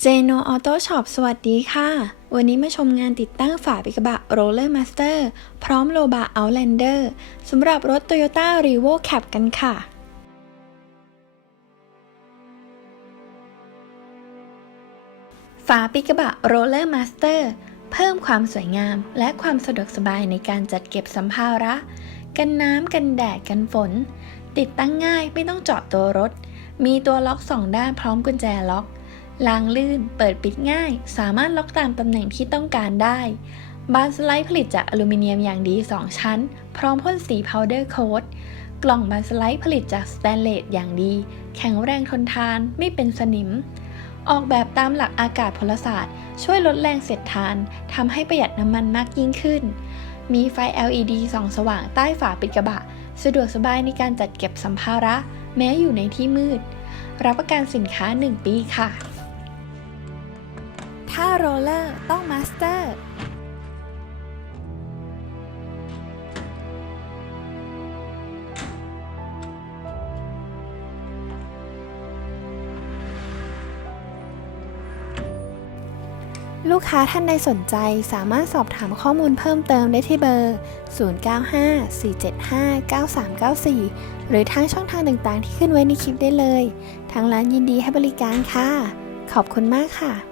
เจโนออโต้ช็อปสวัสดีค่ะ วันนี้มาชมงานติดตั้งฝาปิกระบะ Roller Master พร้อมโลบะ Outlander สำหรับรถ Toyota r e v o Cab กันค่ะฝาปิกระบะ Roller Master เพิ่มความสวยงามและความสะดวกสบายในการจัดเก็บสัมภาระ กันน้ำกันแดดกันฝน ติดตั้งง่ายไม่ต้องเจาะตัวรถ มีตัวล็อกสองด้านพร้อมกุญแจล็อก ลางลื่น เปิดปิดง่าย สามารถล็อกตามตำแหน่งที่ต้องการได้ บานสไลด์ผลิตจากอลูมิเนียมอย่างดี 2 ชั้น พร้อมพ่นสีพาวเดอร์โค้ดกล่องบานสไลด์ผลิตจากสแตนเลสอย่างดี แข็งแรงทนทาน ไม่เป็นสนิม ออกแบบตามหลักอากาศพลศาสตร์ ช่วยลดแรงเสียดทานทำให้ประหยัดน้ำมันมากยิ่งขึ้น มีไฟ LED ส่องสว่างใต้ฝาปิดกระบะ สะดวกสบายในการจัดเก็บสัมภาระ แม้อยู่ในที่มืด รับประกันสินค้า 1 ปีค่ะ ถ้าโรลเลอร์ต้องมาสเตอร์ ลูกค้าท่านใดสนใจสามารถสอบถามข้อมูลเพิ่มเติมได้ที่เบอร์ 0954759394 หรือทางช่องทางต่างๆที่ขึ้นไว้ในคลิปได้เลย ทางร้านยินดีให้บริการค่ะ ขอบคุณมากค่ะ